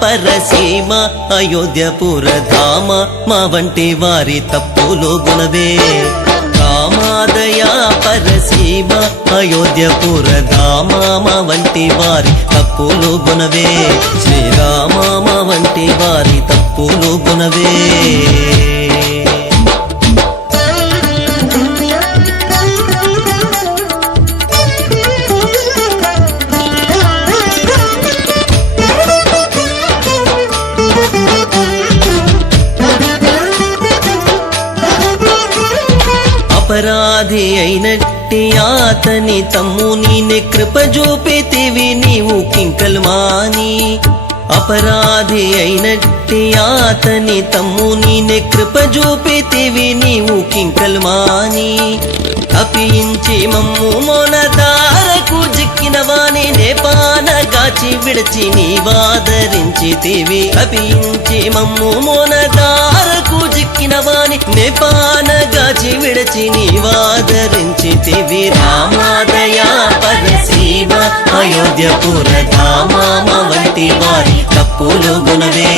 పరసీమ అయోధ్యపురధామ మా వంటి వారి తప్పులు గుణవే రామాదయా పరసీమ అయోధ్యపురధామ మా వంటి వారి తప్పులు గుణవే శ్రీరామ మా వంటి వారి తప్పులు గుణవే అపరాధి అయినట్టి ఆతని తమ్ముని కృప చూపితివి నీవు కింకల్మాని అపరాధి అయినట్టి ఆతని తమ్ముని కృప చూపితివి నీవు కింకల్మాని తప్పించి మమ్ము మోనదారకు జిక్కిన వాణి నేపాన గాచి విడిచి నీవాదరించితివి తప్పించి మమ్ము మోనదారకు జిక్కిన వాణి నేపాన గాచి విడిచి నీవాదరించితివి రామాదయా పరసీమ అయోధ్యపురధామ మా వంటి వారి తప్పులు గుణవే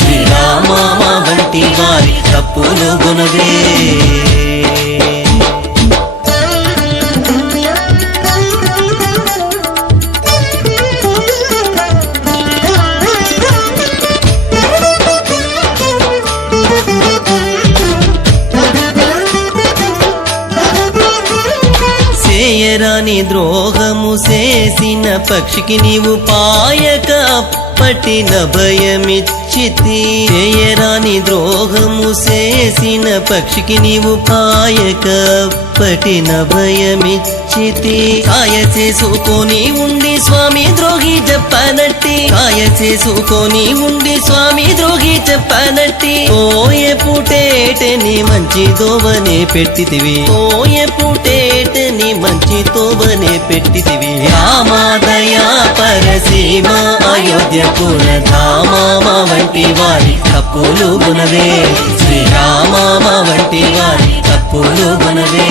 శ్రీరామ మా వంటి వారి తప్పులు గుణవే చేయరాని ద్రోహము చేసిన పక్షికి నీవు పాయక పట్టిన భయమిచ్చితి చేయరాని ద్రోహము చేసిన పక్షికి నీవు పాయక పట్టిన భయమిచ్చితి కాయ చేసుకొని ఉండి స్వామి ద్రోహి చెప్పనట్టి కాయ చేసుకొని ఉండి స్వామి ద్రోహి చెప్పనట్టి ఓయే పుటేటని మంచి దోవనే పెట్టితివి ఓయే పుటేటని మంచి తోవనే పెట్టితివి రామాదయా పరసీమ అయోధ్యపురధామ మా వంటి వారి తప్పులు గుణవే శ్రీరామ మా వంటి వారి తప్పులు గుణవే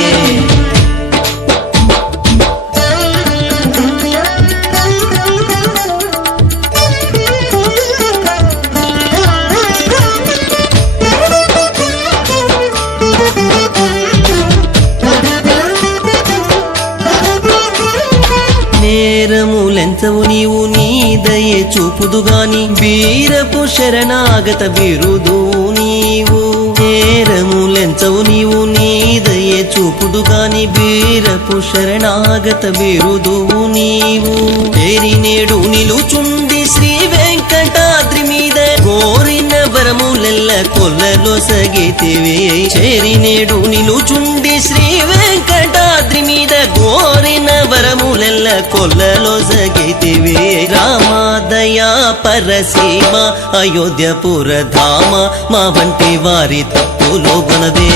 నేరములెంచవు నీవు నీ దయ చూపుదుగాని వీరపు శరణాగత బిరుదు నీవు నేరములెంచవు నీవు నీ దయ చూపుదుగాని వీరపు శరణాగత బిరుదు నీవు పేరి నేడు నిలుచుండి శ్రీ వెంకటాద్రి మీద కోరిన వరములెల్ల కొల్లలో సగితివే చేరి నేడు నిలుచుండి శ్రీ వెంకటాద్రి మీద కోరిన వరములెల్ల కొల్లలో సగితివే రామాదయా పరసీమ అయోధ్యపురధామ మా వంటి వారి తప్పులు గుణవే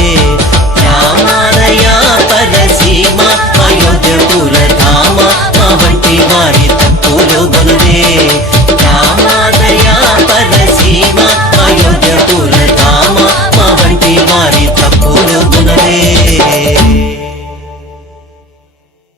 రామాదయా పరసీమ